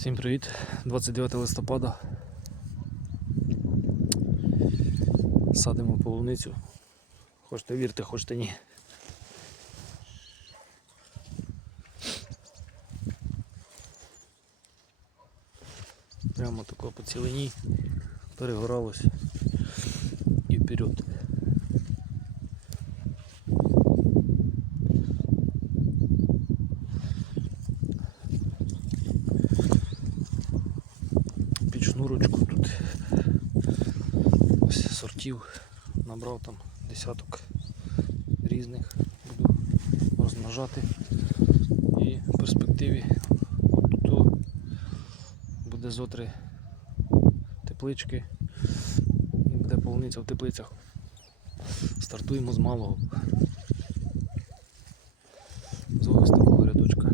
Всім привіт! 29 листопада. Садимо полуницю. Хочете вірте, хочете ні. Прямо тако по цілині перегоралось і вперед. під шнурочку тут ось сортів набрав там десяток різних, буду розмножати і в перспективі тут буде зотри теплички і буде полуниця в теплицях. Стартуємо з малого. З ось такого рядочка.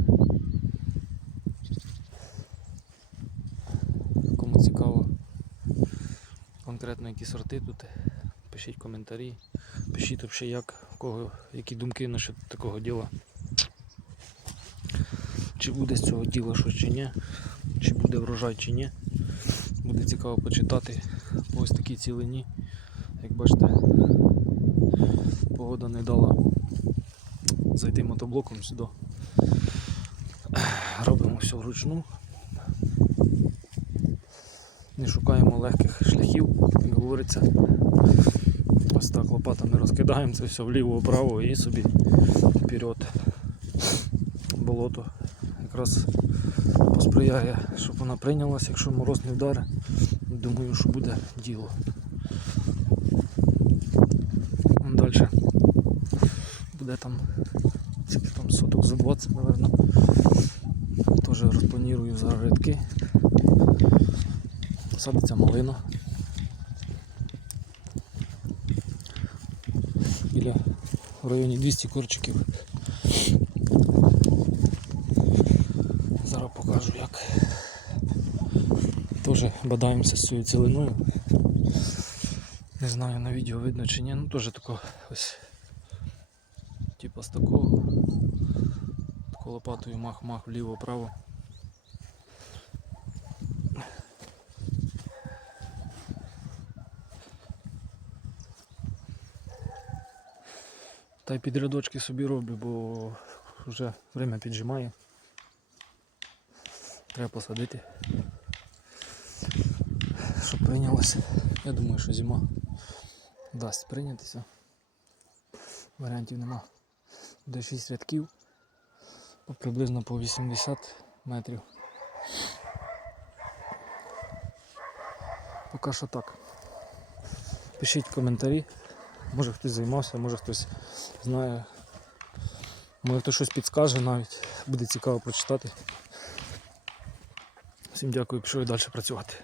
Кому цікаво конкретно які тут, пишіть коментарі, пишіть взагалі як, в кого, які думки насчет такого діла. Чи буде з цього діла щось чи ні, чи буде врожай чи ні. Буде цікаво почитати по ось такій цілині. Як бачите, погода не дала зайти мотоблоком сюди. Робимо все вручну. Не шукаємо легких шляхів, як говориться. Ось так лопатами розкидаємо це все вліво-вправо і собі вперед. Болото якраз посприяє, щоб вона прийнялась, якщо мороз не вдаре. Думаю, що буде діло. Далі буде там, скільки там соток за 20, мабуть. Теж розпланую зараз рядки. Садиться малина. Біля в районі 200 корчиків. Зараз покажу як. Теж бадаємося з цією цілиною. Не знаю на відео видно чи ні, ну теж тако ось типа з такого. Тако лопатою мах-мах вліво-право. Та й під рядочки собі роблю, бо вже время піджимає. Треба посадити. Щоб прийнялося. Я думаю, що зима дасть прийнятися. Варіантів нема. Буде 6 рядків, приблизно по 80 метрів. Поки що так. Пишіть коментарі. Може хтось займався, може хтось знає. Може хтось щось підскаже навіть. Буде цікаво прочитати. Всім дякую, пішов і далі працювати.